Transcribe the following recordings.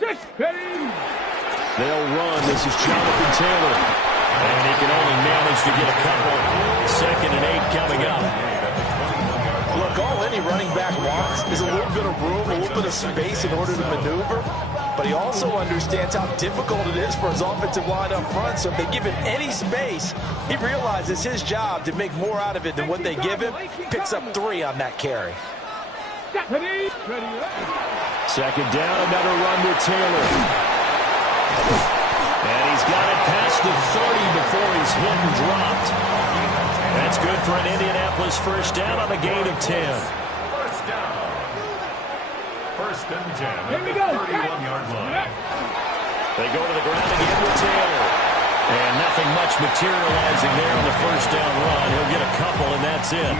They'll run. This is Jonathan Taylor. And he can only manage to get a couple. 2nd and 8 coming up. Look, all any running back wants is a little bit of room, a little bit of space in order to maneuver. But he also understands how difficult it is for his offensive line up front. So if they give him any space, he realizes his job to make more out of it than what they give him. Picks up 3 on that carry. 2nd down, another run to Taylor. And he's got it past the 30 before he's hit and dropped. That's good for an Indianapolis first down on a gain of 10. First down. 1st and 10 at the 31-yard line. They go to the ground again with Taylor. And nothing much materializing there on the first down run. He'll get a couple, and that's it.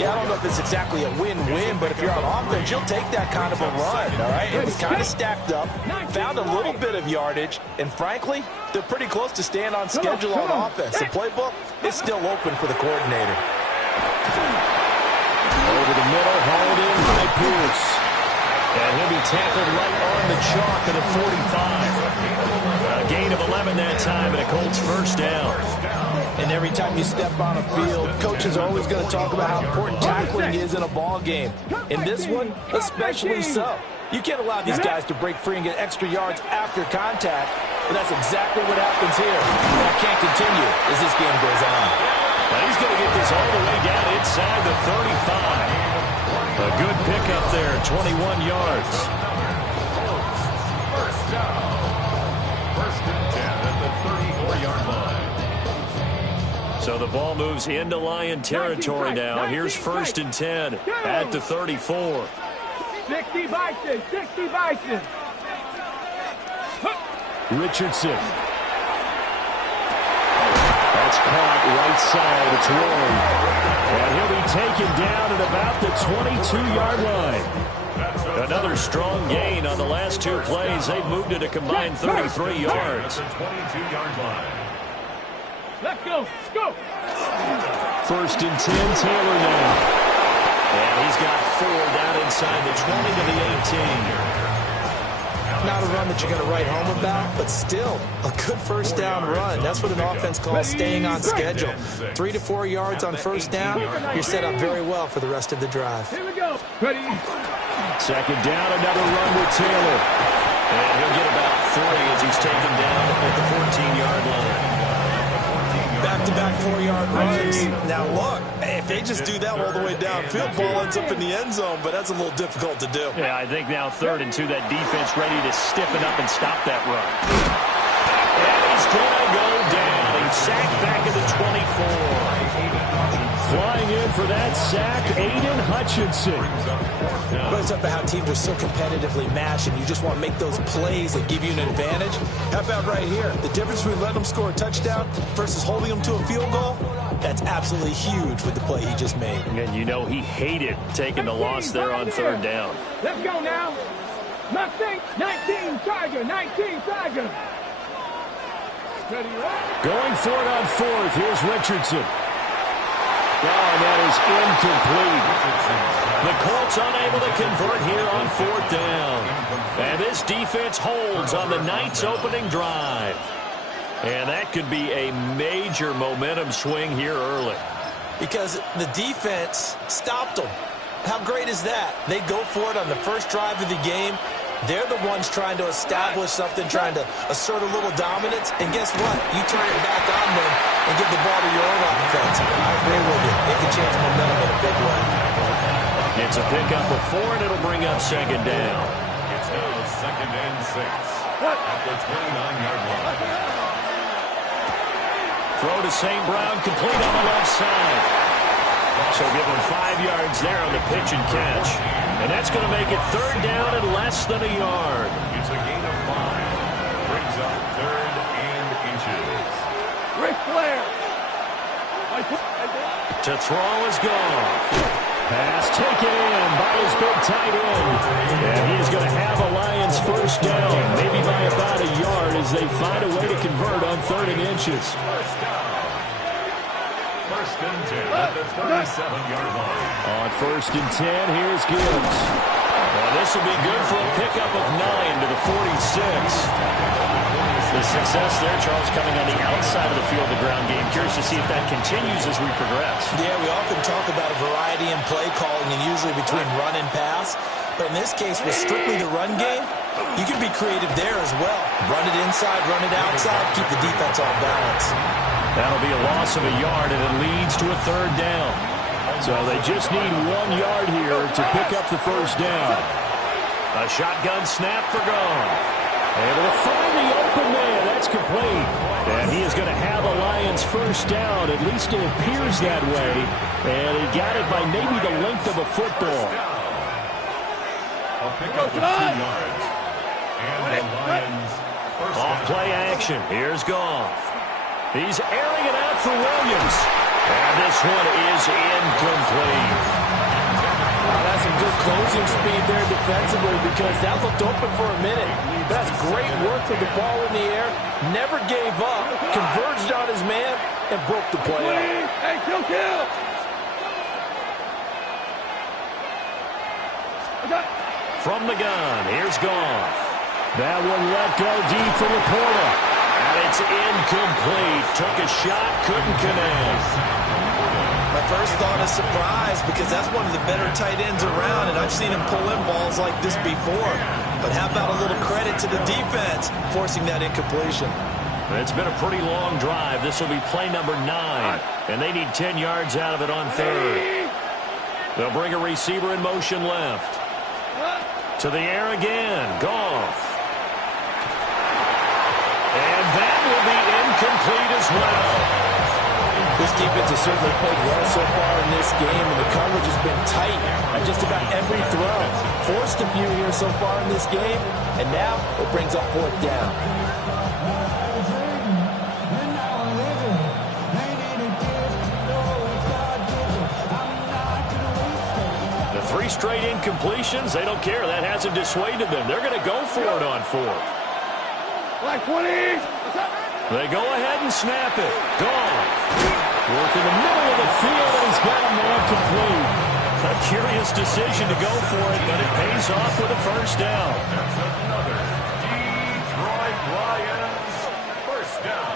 Yeah, I don't know if it's exactly a win-win, but if you're on offense, you'll take that kind of a run, all right? It was kind of stacked up, found a little bit of yardage, and frankly, they're pretty close to staying on schedule on offense. The playbook is still open for the coordinator. Over the middle, hauled in by Pierce. And he'll be tackled right on the chalk at the 45. A gain of 11 that time, and a Colts first down. And every time you step on a field, coaches are always going to talk about how important tackling is in a ball game. In this one, especially so. You can't allow these guys to break free and get extra yards after contact, but that's exactly what happens here. That can't continue as this game goes on. Now he's going to get this all the way down inside the 35. A good pickup there, 21 yards. First down. 1st and 10 at the 34-yard line. So the ball moves into Lion territory now. Here's 1st and 10 at the 34. 60 Bison, 60 Bison. Richardson. That's caught right side. It's Warren. And he'll be taken down at about the 22-yard line. Another strong gain on the last 2 plays. They've moved it a combined 33 yards. 22-yard line. Let's go. Let's go. 1st and 10, Taylor now. And he's got 4 down inside the 20 to the 18. Not a run that you're going to write home about, but still a good first down run. That's what an offense calls staying on schedule. 3 to 4 yards on first down, you're set up very well for the rest of the drive. Here we go. Ready. 2nd down, another run with Taylor. And he'll get about 3 as he's taken down at the 14-yard line. Back-to-back 4-yard runs. Now look, if they just do that all the way downfield, ball ends up in the end zone, but that's a little difficult to do. Yeah, I think now 3rd and 2, that defense ready to stiffen up and stop that run. And he's going to go down. He's sacked back at the 24. Flying in for that sack, Aiden Hutchinson. But it's up to how teams are so competitively matched, and you just want to make those plays that give you an advantage. How about right here? The difference between letting them score a touchdown versus holding them to a field goal, that's absolutely huge with the play he just made. And you know he hated taking the loss there on 3rd down. Let's go now. 19 Tiger, 19 Tiger. Ready, right? Going for it on 4th. Here's Richardson. Oh, and that is incomplete. The Colts unable to convert here on 4th down. And this defense holds on the night's opening drive. And that could be a major momentum swing here early. Because the defense stopped them. How great is that? They go for it on the first drive of the game. They're the ones trying to establish something, trying to assert a little dominance. And guess what? You turn it back on them and give the ball to your own offense. I agree with you. It can change momentum in a big way. It's a pickup of 4, and it'll bring up 2nd down. It's now 2nd and 6 at the 29-yard line. Throw to St. Brown, complete on the left side. So give him 5 yards there on the pitch and catch. And that's going to make it 3rd down and less than a yard. It's a gain of 5. Brings up 3rd and inches. Ric Flair. To throw is gone. Pass taken in by his big tight end. And he's going to have a Lions first down, maybe by about a yard as they find a way to convert on 3rd and inches. First down. 1st and 10 at the 37-yard line. On 1st and 10, here's Gibbs. Well, this this will be good for a pickup of 9 to the 46. The success there, Charles, coming on the outside of the field, the ground game. Curious to see if that continues as we progress. Yeah, we often talk about a variety in play calling and usually between run and pass. But in this case, with strictly the run game, you can be creative there as well. Run it inside, run it outside, keep the defense off balance. That'll be a loss of a yard, and it leads to a 3rd down. So they just need 1 yard here to pick up the first down. A shotgun snap for Goff. Able to find the open man. That's complete. And he is going to have a Lions first down. At least it appears that way. And he got it by maybe the length of a football. I'll pick up with 2 yards. And the Lions first Off down. play action. Here's Goff. He's airing it out for Williams. And this one is incomplete. That's some good closing speed there defensively because that looked open for a minute. That's great work with the ball in the air. Never gave up, converged on his man, and broke the play up. Hey, kill. From the gun, here's Goff. That one let go deep for Laporta. And it's incomplete. Took a shot, couldn't connect. My first thought is surprise because that's one of the better tight ends around, and I've seen him pull in balls like this before. But how about a little credit to the defense forcing that incompletion? It's been a pretty long drive. This will be play number 9, and they need 10 yards out of it on 3rd. They'll bring a receiver in motion left. To the air again. Goff. And that will be incomplete as well. This defense has certainly played well so far in this game, and the coverage has been tight on just about every throw. Forced a few here so far in this game, and now it brings up 4th down. The 3 straight incompletions, they don't care. That hasn't dissuaded them. They're going to go for it on 4th. Like 20. They go ahead and snap it. Goff. Work in the middle of the field, and he's got a man complete. A curious decision to go for it, but it pays off with a first down. That's another Detroit Lions first down.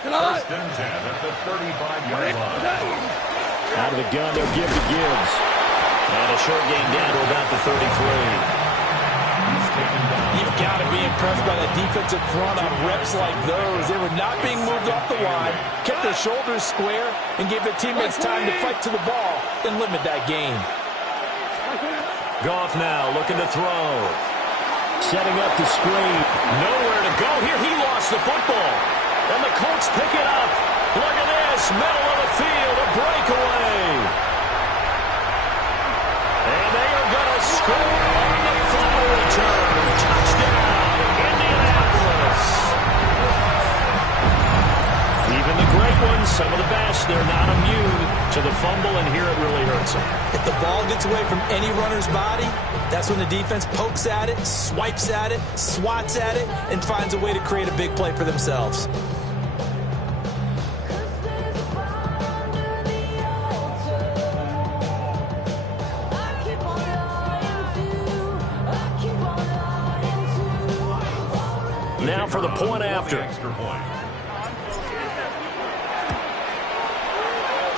1st and 10 at the 35-yard line. Out of the gun, they'll give to Gibbs. And a short gain down to about the 33. You've got to be impressed by the defensive front on reps like those. They were not being moved off the line, kept their shoulders square, and gave their teammates time to fight to the ball and limit that gain. Goff now looking to throw. Setting up the screen. Nowhere to go here. He lost the football. And the Colts pick it up. Look at this. Middle of the field. A breakaway. And they are going to score on the final return. Touchdown, Indianapolis. Even the great ones, some of the best, they're not immune to the fumble, and here it really hurts them. If the ball gets away from any runner's body, that's when the defense pokes at it, swipes at it, swats at it, and finds a way to create a big play for themselves. Now for the point after.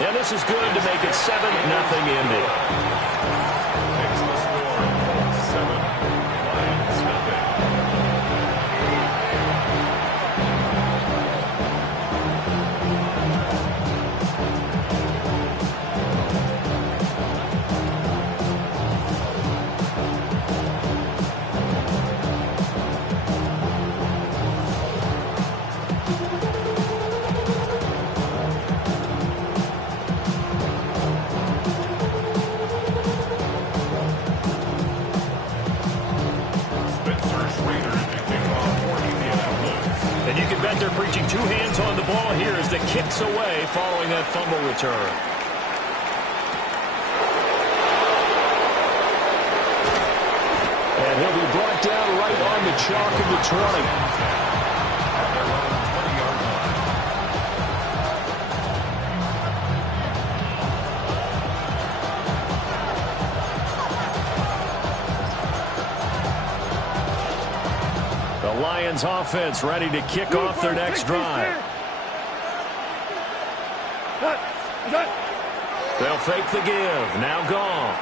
And this is good to make it 7-0 Indy. Makes the score 7 Lions nothing. And you can bet they're preaching 2 hands on the ball here as the kick's away following that fumble return. And he'll be brought down right on the chalk of the 20. Lions offense ready to kick off their next drive. They'll fake the give. Now Goff.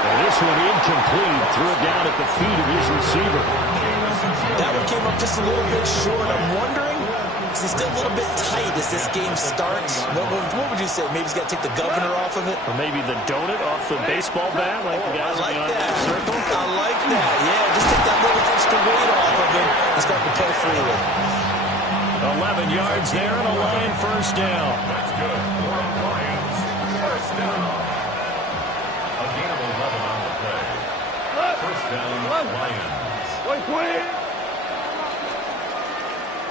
And this one incomplete. Threw it down at the feet of his receiver. That one came up just a little bit short. I'm wondering, is he still a little bit tight as this game starts? What would you say? Maybe he's got to take the governor off of it? Or maybe the donut off the baseball bat? Like the guys I like that. Circle? I like that. Yeah, just take that little extra weight off of him and start to play freely. 11 yards there and a Lion first down. That's good. For the Lions. First down. A gain of 11 on the play. First down, Lions.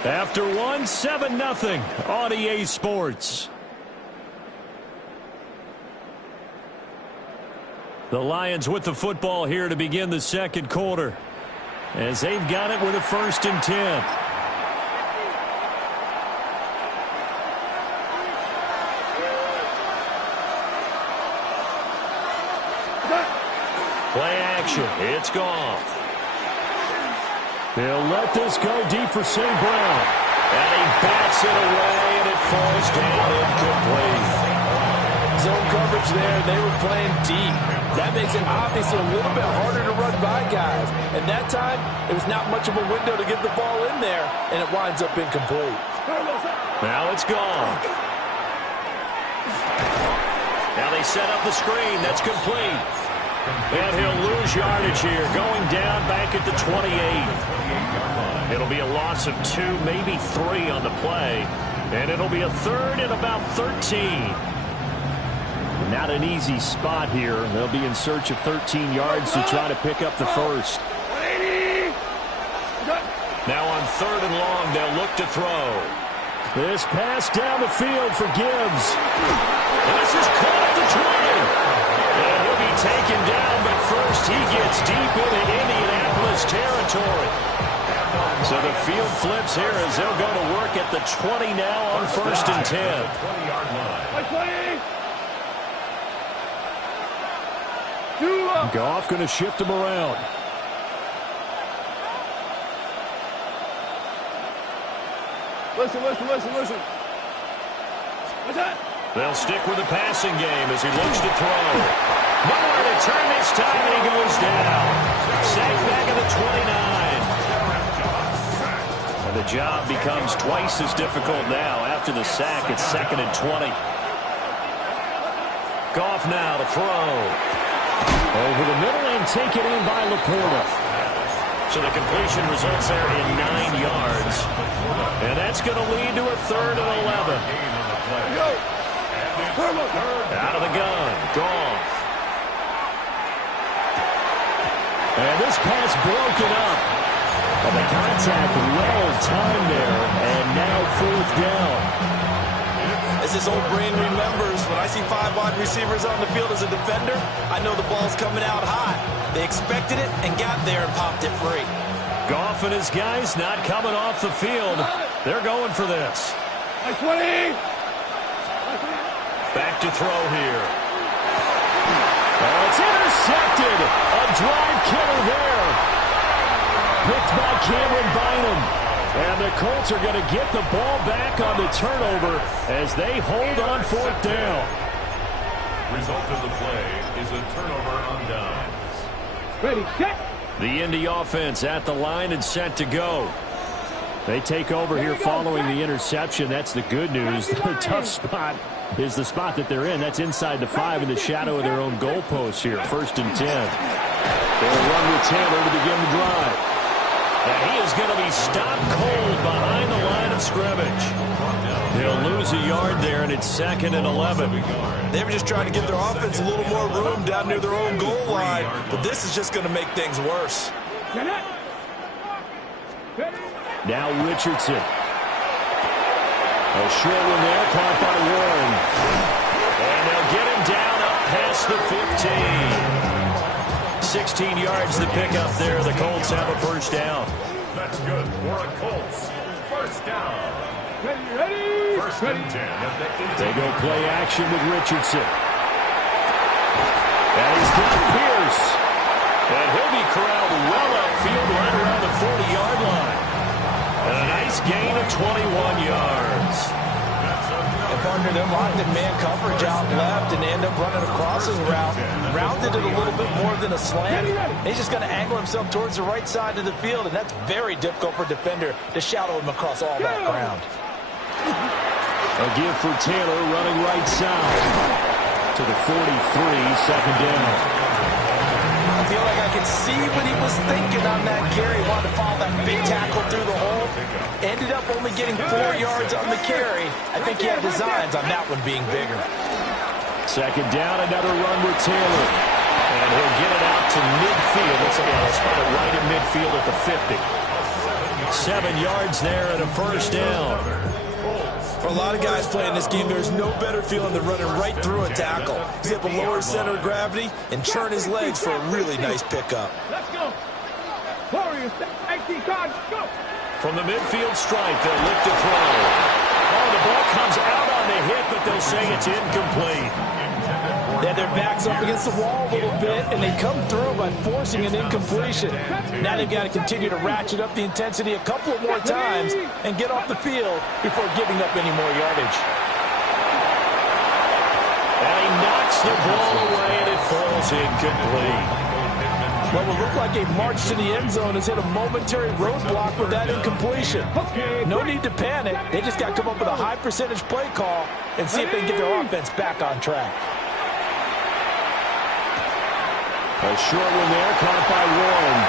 After one, 7-0 on EA Sports. The Lions with the football here to begin the second quarter, as they've got it with a 1st and 10. Play action. It's Goff. He'll let this go deep for St. Brown. And he bats it away, and it falls down incomplete. Zone coverage there. They were playing deep. That makes it obviously a little bit harder to run by guys. And that time, it was not much of a window to get the ball in there, and it winds up incomplete. Now it's Goff. Now they set up the screen. That's complete. And he'll lose yardage here, going down back at the 28. It'll be a loss of 2, maybe 3 on the play. And it'll be a 3rd and about 13. Not an easy spot here. They'll be in search of 13 yards to try to pick up the first. Now on 3rd and long, they'll look to throw. This pass down the field for Gibbs. And this is caught at the 20. And he'll be taken down, but first he gets deep into Indianapolis territory. So the field flips here as they'll go to work at the 20 now on 1st and 10. 20-yard line. Goff going to shift him around. Listen. What's that? They'll stick with the passing game as he looks to throw. Nowhere to turn this time, and he goes down. Sacked back at the 29. And the job becomes twice as difficult now after the sack. It's 2nd and 20. Goff now to throw. Over the middle and taken in by Laporta. So the completion results there in 9 yards. And that's going to lead to a 3rd and 11. Out of the gun, Goff. And this pass broken up. And the contact well timed there. And now 4th down. As his old brain remembers, when I see 5 wide receivers on the field as a defender, I know the ball's coming out hot. They expected it and got there and popped it free. Goff and his guys not coming off the field. They're going for this. 20. Back to throw here. Oh, it's intercepted. A drive killer there. Picked by Cameron Bynum. And the Colts are going to get the ball back on the turnover as they hold on 4th down. Result of the play is a turnover on downs. Ready, set. The Indy offense at the line and set to go. They take over here following the interception. That's the good news. The tough spot is the spot that they're in. That's inside the 5 in the shadow of their own goalpost here. 1st and 10. They'll run with Taylor to begin the drive. And he is going to be stopped cold behind the line of scrimmage. He'll lose a yard there, and it's 2nd and 11. They were just trying to give their offense a little more room down near their own goal line, but this is just going to make things worse. Now Richardson. A short one there, caught by Warren. And they'll get him down up past the 15. 16 yards to pick up there. The Colts have a 1st down. That's good for a Colts. 1st down. Ready. 1st and 10 at the 18. They go play action with Richardson. And he's got Pierce. And he'll be corralled well upfield right around the 40 partner. They're locked in man coverage out left, and they end up running a crossing route. Rounded it a little bit more than a slant. He's just going to angle himself towards the right side of the field, and that's very difficult for a defender to shadow him across all that ground. A give for Taylor running right side to the 43, second down. I feel like I can see what he was thinking on that carry. Wanted to follow that big tackle through the hole. Ended up only getting 4 yards on the carry. I think he had designs on that one being bigger. Second down, another run with Taylor. And he'll get it out to midfield. Looks like he'll spot it right at midfield at the 50. 7 yards there and a first down. For a lot of guys playing this game, there's no better feeling than running right through a tackle. He's able to lower his center of gravity and churn his legs for a really nice pickup. Let's go. Warriors, 18 cards, go. From the midfield stripe, they'll lift a throw. Oh, the ball comes out on the hit, but they'll say it's incomplete. They had their backs up against the wall a little bit, and they come through by forcing an incompletion. Now they've got to continue to ratchet up the intensity a couple of more times and get off the field before giving up any more yardage. And he knocks the ball away, and it falls incomplete. What will look like a march to the end zone has hit a momentary roadblock with that incompletion. No need to panic. They just got to come up with a high percentage play call and see if they can get their offense back on track. A short one there, caught by Warren.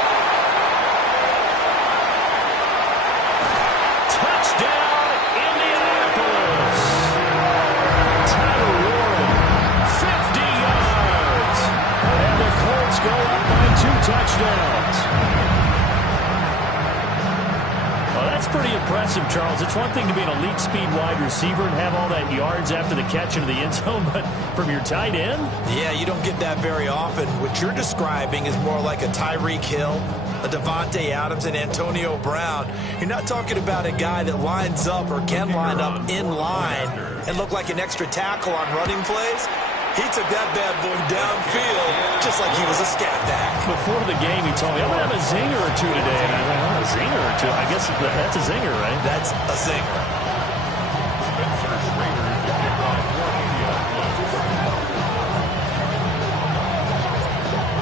Touchdown, Indianapolis. Tyler Warren, 50 yards. And the Colts go up by 2 touchdowns. Well, that's pretty impressive, Charles. It's one thing to be an elite speed wide receiver and have all that yards after the catch into the end zone, but from your tight end? Yeah, you don't get that very often. What you're describing is more like a Tyreek Hill, a Devontae Adams, and Antonio Brown. You're not talking about a guy that lines up or can line up in line and look like an extra tackle on running plays. He took that bad boy downfield just like he was a scat back. Before the game, he told me, I'm going to have a zinger or two today. And I went, a zinger or two? I guess that's a zinger, right? That's a zinger.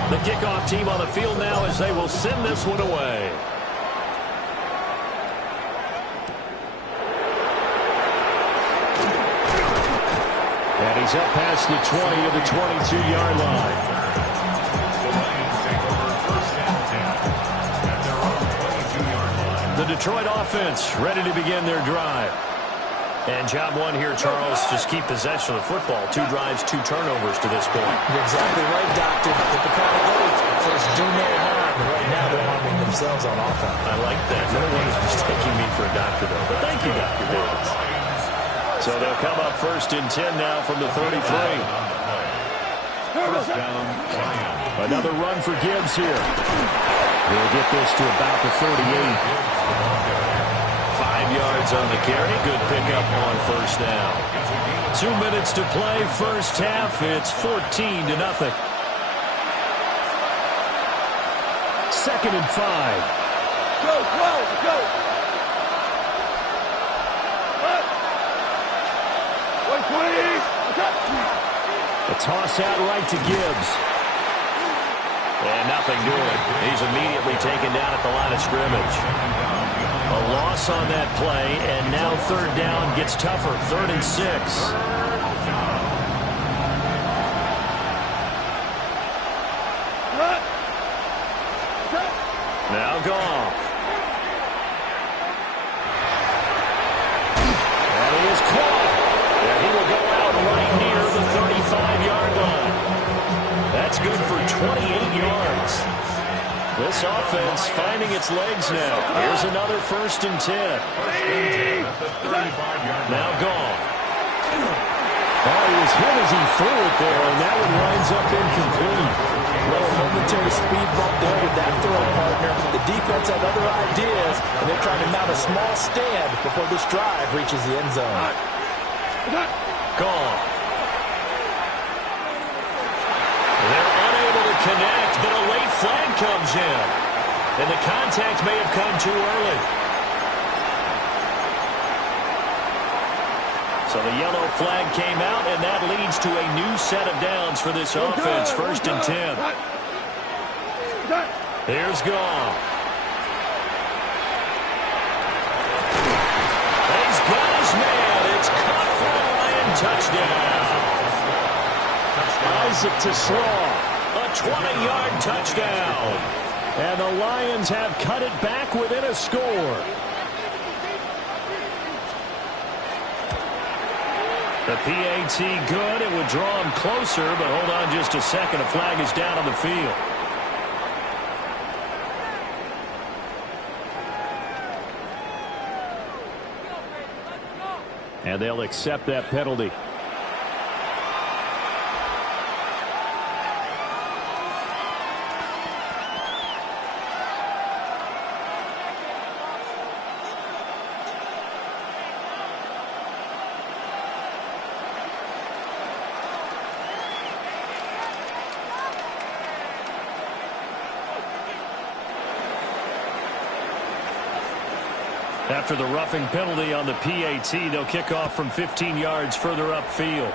The kickoff team on the field now as they will send this one away. And he's up past the 20 to the 22-yard line. The Detroit offense ready to begin their drive. And job one here, Charles, just keep possession of the football. 2 drives, 2 turnovers to this point. You're exactly right, Doctor. Hippocratic oath. First, do no harm. Right now, they're harming themselves on offense. I like that. No one is mistaking me for a doctor, though. But thank you, Dr. Davis. So they'll come up first and 10 now from the 33. First down, Lions. Another run for Gibbs here. He'll get this to about the 38. 5 yards on the carry. Good pickup on first down. 2 minutes to play, first half. It's 14-0. Second and 5. Go, go, go. A toss out right to Gibbs. And nothing doing. He's immediately taken down at the line of scrimmage. A loss on that play, and now third down gets tougher. 3rd and 6. Now Goff. And he is caught. And he will go out right near the 35-yard line. That's good for 28 yards. This offense finding its legs now. Here's another 1st and 10. Now Goff. Oh, he was hit as he threw it there, and that one winds up incomplete. Well, a momentary speed bump there with that throw partner. The defense had other ideas, and they're trying to mount a small stand before this drive reaches the end zone. Goff. They're unable to connect, but a late flag comes in. And the contact may have come too early. So the yellow flag came out, and that leads to a new set of downs for this offense. 1st and 10. Here's Goff. He's got his man. It's caught for a Lion touchdown. Isaac to Slaw. A 20-yard touchdown. And the Lions have cut it back within a score. The PAT good. It would draw him closer, but hold on just a second. A flag is down on the field. And they'll accept that penalty. After the roughing penalty on the PAT, they'll kick off from 15 yards further upfield.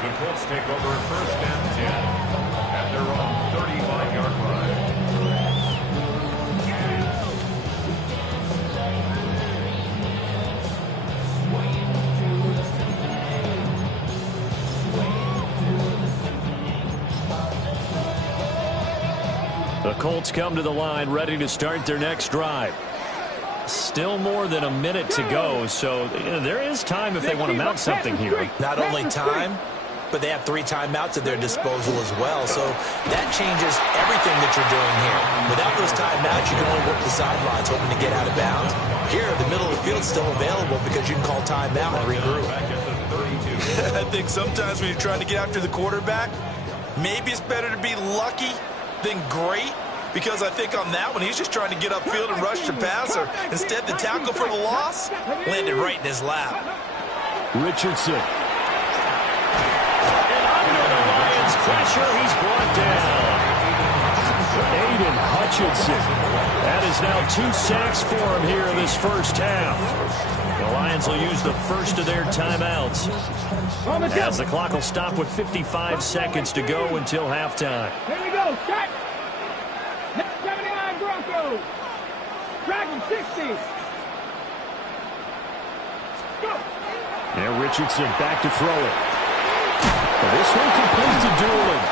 The Colts take over 1st and 10 at their own 35-yard line. The Colts come to the line ready to start their next drive. Still more than a minute to go, so there is time if they want to mount something here. Not only time, but they have 3 timeouts at their disposal as well. So that changes everything that you're doing here. Without those timeouts, you can only work the sidelines hoping to get out of bounds. Here, the middle of the field is still available because you can call timeout and regroup. I think sometimes when you're trying to get after the quarterback, maybe it's better to be lucky than great, because I think on that one, he's just trying to get upfield and rush the passer. Instead, the tackle for the loss landed right in his lap. Richardson. And under the Lions' pressure, he's brought down. Aiden Hutchinson. That is now 2 sacks for him here in this first half. The Lions will use the first of their timeouts, as the clock will stop with 55 seconds to go until halftime. Here we go. Check. 79 Broncos. Dragon 60. Go. And Richardson back to throw it. This one complete to Doolin.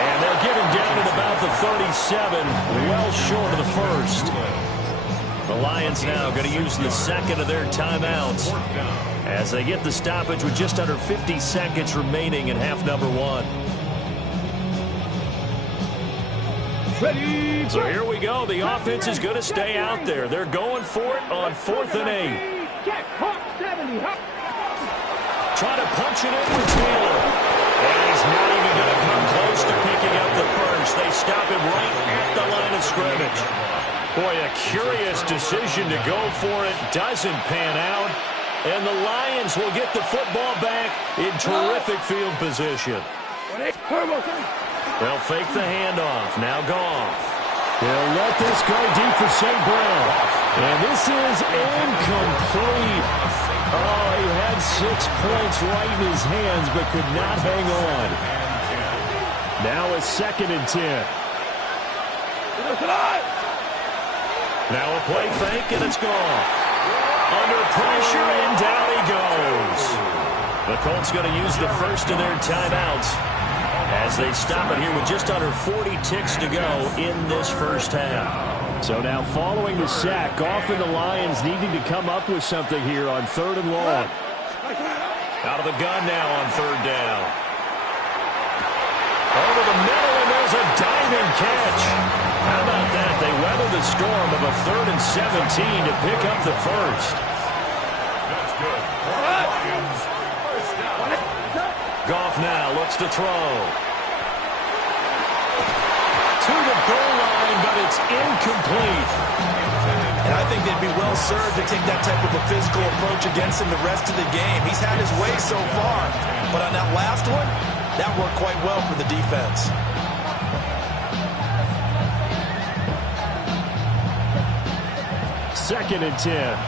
And they'll get him down at about the 37, well short of the first. The Lions now going to use the second of their timeouts as they get the stoppage with just under 50 seconds remaining in half number 1. Ready. So here we go. The offense is going to stay out there. They're going for it on 4th and 8. Check. Hawk 70. Trying to punch it in with Taylor. And he's not even going to come close to picking up the first. They stop him right at the line of scrimmage. Boy, a curious decision to go for it. Doesn't pan out. And the Lions will get the football back in terrific field position. They'll fake the handoff. Now Goff. They'll let this go deep for St. Brown. And this is incomplete. Oh, he had 6 points right in his hands, but could not hang on. Now it's 2nd and 10. Now a play fake, and it's gone. Under pressure, and down he goes. The Colts going to use the first of their timeouts as they stop it here with just under 40 ticks to go in this first half. So now following the sack, Goff and the Lions needing to come up with something here on 3rd and long. Out of the gun now on 3rd down. Over the middle, and there's a diving catch. How about that? They weather the storm of a 3rd and 17 to pick up the first. That's good. Goff now looks to throw. To the goal line, but it's incomplete. And I think they'd be well served to take that type of a physical approach against him the rest of the game. He's had his way so far, but on that last one, that worked quite well for the defense. Second and 10.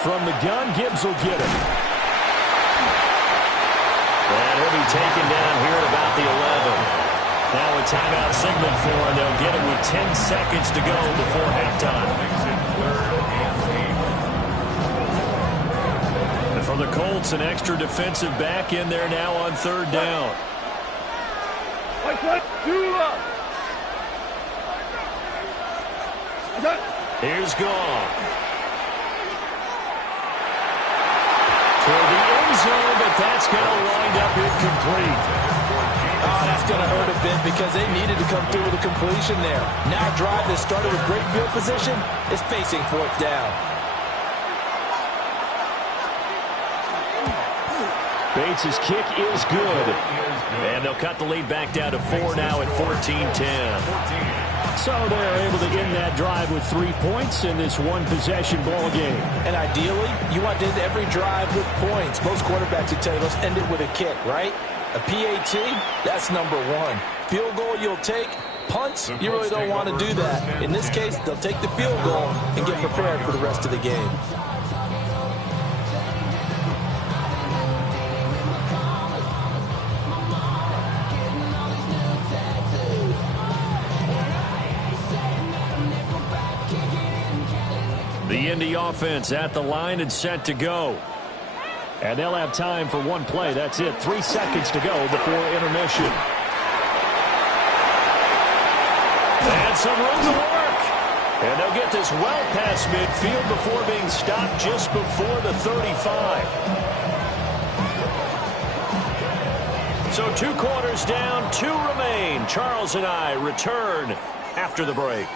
From the gun, Gibbs will get it. And he'll be taken down here at about the 11. Now a timeout signal for, and they'll get it with 10 seconds to go before halftime. And for the Colts, an extra defensive back in there now on third down. Here's Goff. Toward the end zone, but that's going to wind up incomplete. Oh, that's going to hurt a bit because they needed to come through with a completion there. Now a drive that started with great field position is facing fourth down. Bates' kick is good. And they'll cut the lead back down to 4 now at 14-10. So they're able to end that drive with 3 points in this one-possession ball game. And ideally, you want to end every drive with points. Most quarterbacks would tell you, let's end it with a kick, right? A PAT, that's number one. Field goal you'll take. Punts, you really don't want to do that. In this case, they'll take the field goal and get prepared for the rest of the game. The Indy offense at the line and set to go. And they'll have time for one play. That's it. 3 seconds to go before intermission. And some room to work. And they'll get this well past midfield before being stopped just before the 35. So 2 quarters down, 2 remain. Charles and I return after the break.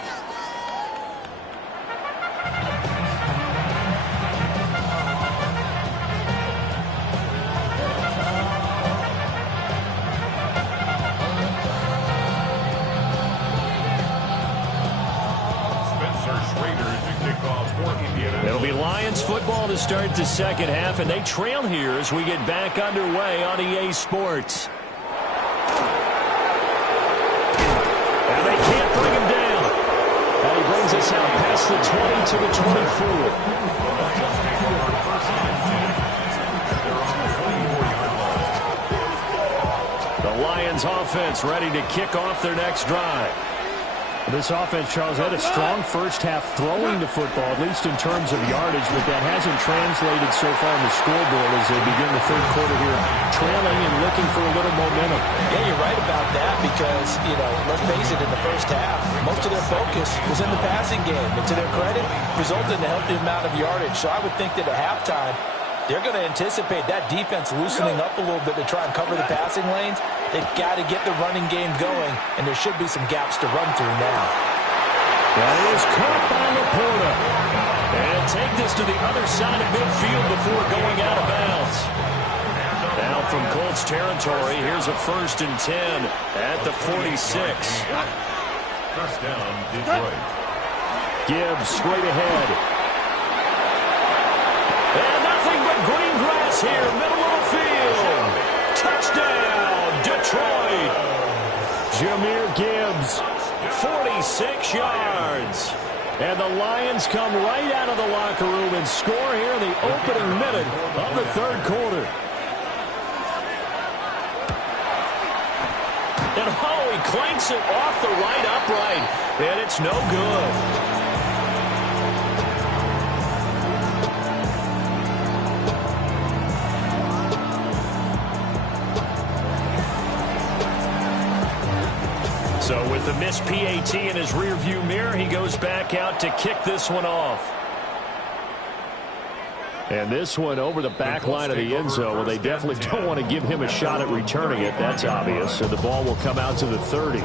It'll be Lions football to start the second half, and they trail here as we get back underway on EA Sports. And they can't bring him down. And he brings us out past the 20 to the 24. The Lions offense ready to kick off their next drive. This offense, Charles, had a strong first half throwing the football, at least in terms of yardage, but that hasn't translated so far on the scoreboard as they begin the third quarter here, trailing and looking for a little momentum. Yeah, you're right about that because, let's face it, in the first half, most of their focus was in the passing game. And to their credit, resulted in a healthy amount of yardage. So I would think that at halftime, they're going to anticipate that defense loosening up a little bit to try and cover the passing lanes. They've got to get the running game going, and there should be some gaps to run through now. That is caught by Laporta. And take this to the other side of midfield before going out of bounds. Now from Colts territory, here's a 1st and 10 at the 46. First down, Detroit. Gibbs straight ahead. And nothing but green grass here, middle of the field. Touchdown, Detroit. Jahmyr Gibbs, 46 yards. And the Lions come right out of the locker room and score here in the opening minute of the third quarter. And he clanks it off the right upright, and it's no good. So with the missed PAT in his rearview mirror, he goes back out to kick this one off. and this one over the back line of the end zone. Well, they definitely don't want to give him a shot at returning it. That's obvious. So the ball will come out to the 30.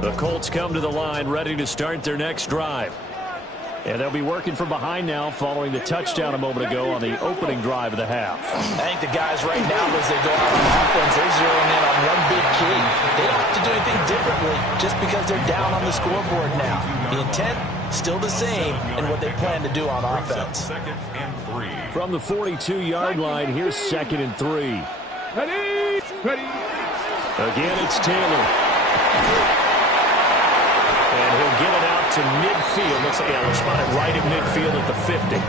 The Colts come to the line ready to start their next drive. And they'll be working from behind now following the touchdown a moment ago on the opening drive of the half. I think the guys right now, as they go out on offense, they're zeroing in on one big key. They don't have to do anything differently just because they're down on the scoreboard now. The intent, still the same in what they plan to do on offense. Second and 3. From the 42-yard line, here's 2nd and 3. Ready? Ready? Again, it's Taylor. And he'll get it out to midfield. Looks like they'll spot it right at midfield at the 50.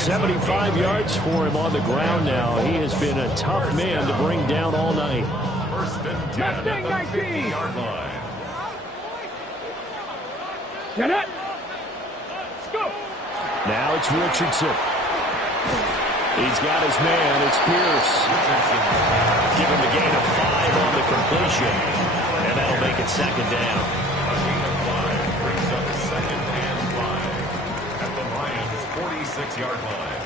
75 yards for him on the ground now. He has been a tough man to bring down all night. First and 10 at the 50-yard line. Get it? Go! Now it's Richardson. He's got his man. It's Pierce. Give him a gain of 5 on the completion. And that'll make it 2nd down. A gain of 5 brings up 2nd and 5 at the Lions' 46-yard line.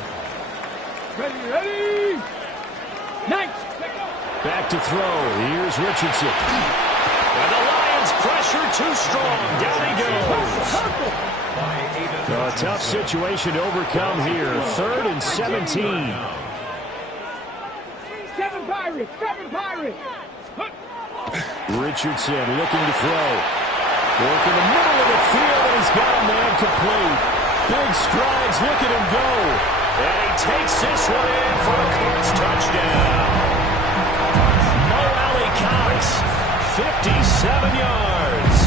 Ready? Nice! Back to throw. Here's Richardson. And the Lions pressure too strong. Down he goes. A tough situation to overcome here. 3rd and 17. 7 Pirates! 7 Pirates! Richardson looking to throw. Work in the middle of the field, and he's got a man complete. Big strides. Look at him go. And he takes this one in for a Colts touchdown. Mo Alley Cox, 57 yards.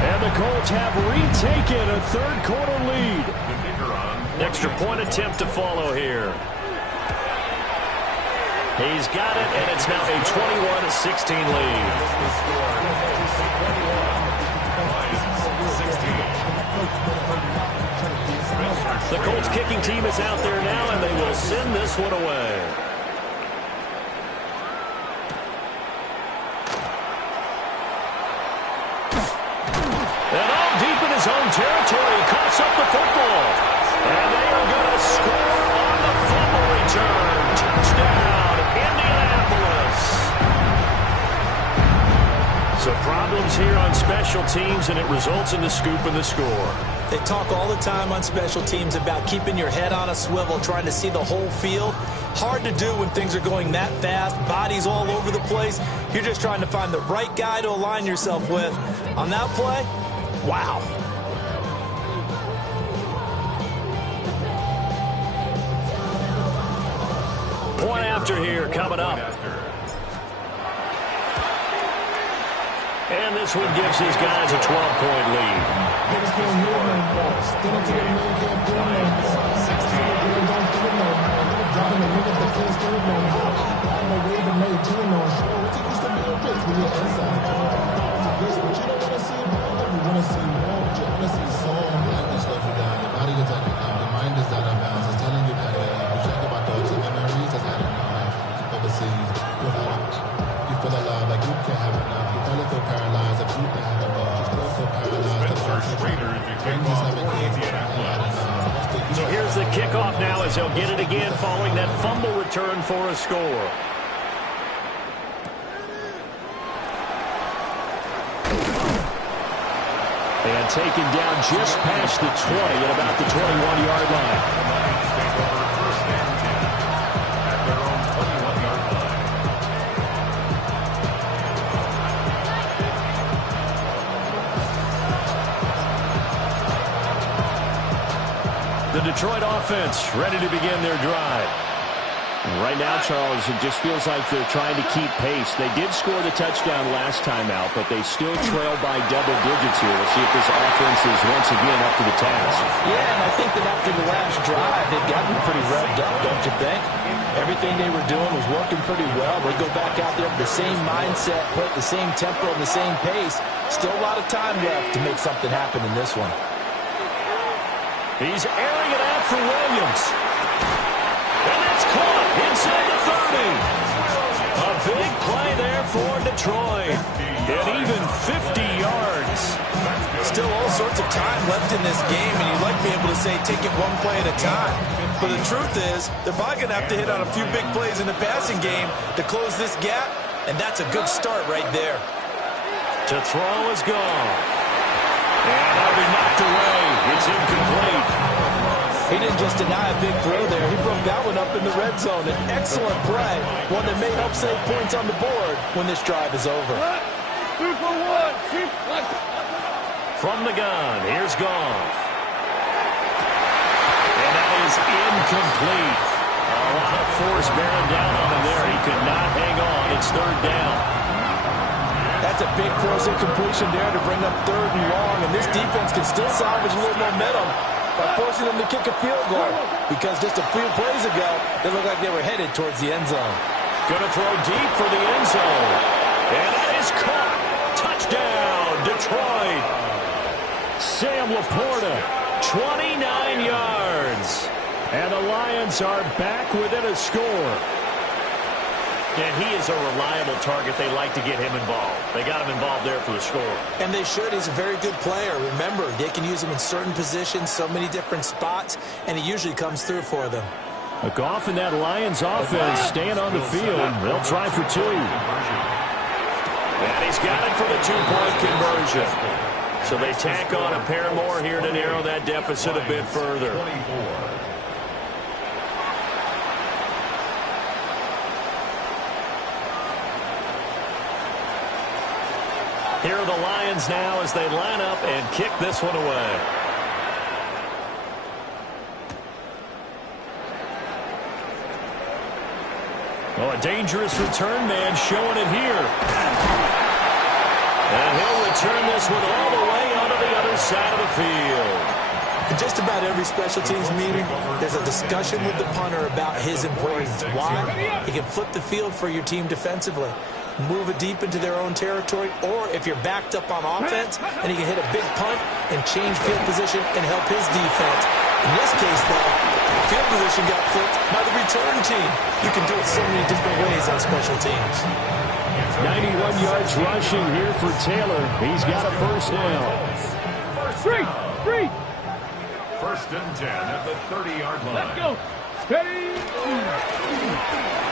And the Colts have retaken a 3rd quarter lead. Extra point attempt to follow here. He's got it, and it's now a 21-16 lead. The Colts kicking team is out there now, and they will send this one away. And all deep in his own territory, he coughs up the football. And they are going to score on the fumble return. Touchdown, Indianapolis. So problems here on special teams, and it results in the scoop and the score. They talk all the time on special teams about keeping your head on a swivel, trying to see the whole field. Hard to do when things are going that fast, bodies all over the place. You're just trying to find the right guy to align yourself with. On that play, wow. Point after here coming up. And this one gives his guys a 12-point lead. So here's the kickoff now as they'll get it again following that fumble return for a score. And taken down just past the 20 at about the 21-yard line. The Detroit offense ready to begin their drive. Right now, Charles, it just feels like they're trying to keep pace. They did score the touchdown last time out, but they still trail by double digits here. We'll see if this offense is once again up to the task. Yeah, and I think that after the last drive, they've gotten pretty revved up, don't you think? Everything they were doing was working pretty well. They go back out there with the same mindset, put the same tempo and the same pace. Still a lot of time left to make something happen in this one. He's airing it out for Williams. And that's caught inside the 30. A big play there for Detroit. And even 50 yards. Still all sorts of time left in this game, and you'd like to be able to say take it one play at a time. But the truth is, they're probably going to have to hit on a few big plays in the passing game to close this gap, and that's a good start right there. To throw is gone. And that'll be knocked away. It's incomplete. He didn't just deny a big throw there. He broke that one up in the red zone. An excellent play. One that may help save points on the board when this drive is over. 2 for 1. From the gun, here's Goff. that is incomplete. A lot of force bearing down on him there. He could not hang on. It's third down. That's a big force incompletion there to bring up third and long, and this defense can still salvage a little momentum by forcing them to kick a field goal, because just a few plays ago, they looked like they were headed towards the end zone. Going to throw deep for the end zone. And that is caught. Touchdown, Detroit. Sam Laporta, 29 yards. And the Lions are back within a score. And he is a reliable target. They like to get him involved. They got him involved there for the score. And they should. He's a very good player. Remember, they can use him in certain positions, so many different spots, and he usually comes through for them. A Goff and that Lions offense staying on the field. They'll try for two. And he's got it for the two-point conversion. So they tack on a pair more here to narrow that deficit a bit further. Here are the Lions now as they line up and kick this one away. Oh, a dangerous return man showing it here. And he'll return this one all the way onto the other side of the field. In just about every special teams meeting, there's a discussion with the punter about his importance. Why? He can flip the field for your team defensively, move it deep into their own territory, or if you're backed up on offense, and he can hit a big punt and change field position and help his defense. In this case, though, field position got flipped by the return team. You can do it so many different ways on special teams. 91 yards rushing here for Taylor. He's got a first down. Three. First and 10 at the 30-yard line. Let's go. Steady.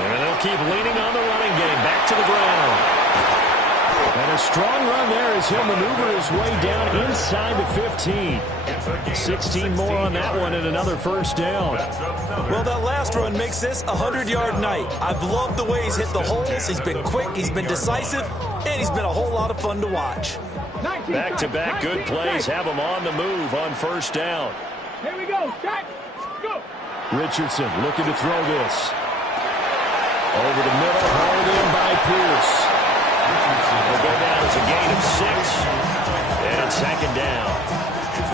And they'll keep leaning on the running game. Back to the ground. And a strong run there as he'll maneuver his way down inside the 15. 16 more on that one and another first down. Well, that last run makes this a 100-yard night. I've loved the way he's hit the holes. He's been quick, he's been decisive, and he's been a whole lot of fun to watch. Back-to-back good plays have him on the move on first down. Here we go. Jack. Go. Richardson looking to throw this. Over the middle, hauled in by Pierce. Will go down as a gain of 6. And second down.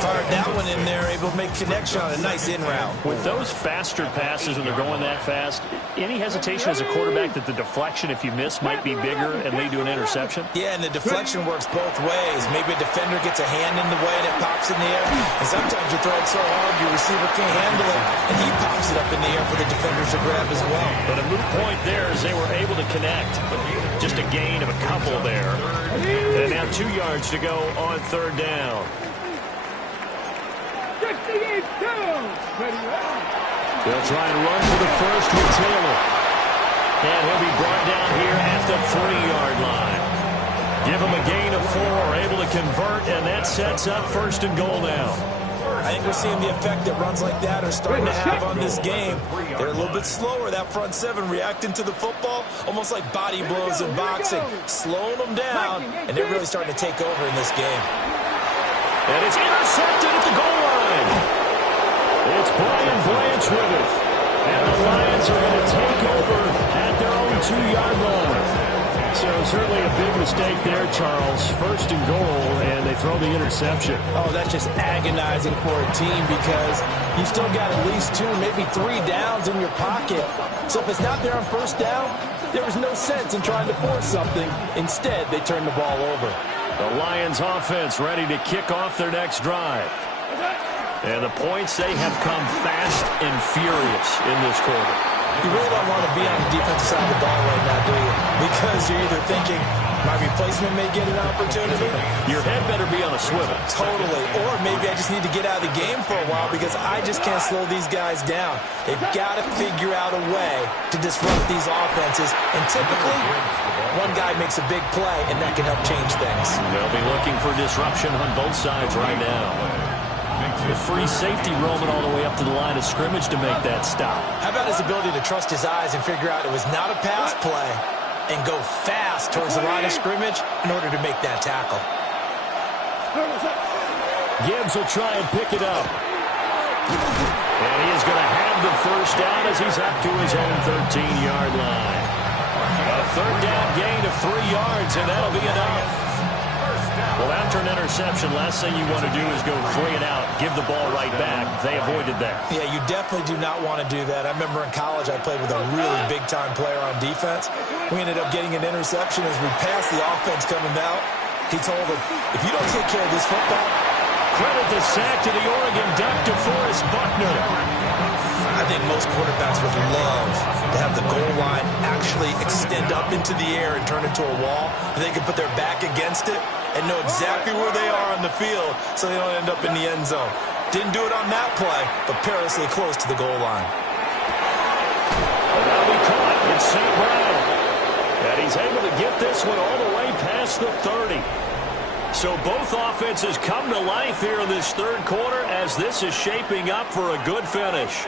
Fired that one in there, able to make connection on a nice in route. With those faster passes when they're going that fast, any hesitation as a quarterback that the deflection, if you miss, might be bigger and lead to an interception? Yeah, and the deflection works both ways. Maybe a defender gets a hand in the way and it pops in the air. And sometimes you throw it so hard your receiver can't handle it, and he pops it up in the air for the defenders to grab as well. But a moot point there is they were able to connect. Just a gain of a couple there. And now 2 yards to go on third down. 68 down. They'll try and run for the first with Taylor. And he'll be brought down here at the 3-yard line. Give him a gain of 4, able to convert, and that sets up first and goal now. I think we're seeing the effect that runs like that are starting to have on this game. They're a little bit slower, that front seven, reacting to the football, almost like body blows in boxing, slowing them down, and they're really starting to take over in this game. And it's intercepted at the goal line. It's Brian Branch with it. And the Lions are going to take over at their own 2-yard line. So certainly a big mistake there, Charles. First and goal, and they throw the interception. Oh, that's just agonizing for a team because you still got at least 2, maybe 3 downs in your pocket. So if it's not there on first down, there was no sense in trying to force something. Instead, they turn the ball over. The Lions offense ready to kick off their next drive. And the points, they have come fast and furious in this quarter. You really don't want to be on the defensive side of the ball right now, do you? Because you're either thinking, my replacement may get an opportunity. Your head better be on a swivel. Totally. Or maybe I just need to get out of the game for a while because I just can't slow these guys down. They've got to figure out a way to disrupt these offenses. And typically, one guy makes a big play, and that can help change things. They'll be looking for disruption on both sides right now. The free safety roaming all the way up to the line of scrimmage to make that stop. How about his ability to trust his eyes and figure out it was not a pass play and go fast towards the line of scrimmage in order to make that tackle? Gibbs will try and pick it up. And he is going to have the first down as he's up to his own 13-yard line. A third down gain of 3 yards, and that'll be enough. Well, after an interception, last thing you want to do is go 3 and out, give the ball right back. They avoided that. Yeah, you definitely do not want to do that. I remember in college I played with a really big-time player on defense. We ended up getting an interception as we passed the offense coming out. He told him, if you don't take care of this football. Credit the sack to the Oregon Duck, DeForest Buckner. I think most quarterbacks would love to have the goal line actually extend up into the air and turn into a wall. They can put their back against it and know exactly where they are on the field so they don't end up in the end zone. Didn't do it on that play, but perilously close to the goal line. Now we caught. It's St. Brown. And he's able to get this one all the way past the 30. So both offenses come to life here in this third quarter as this is shaping up for a good finish.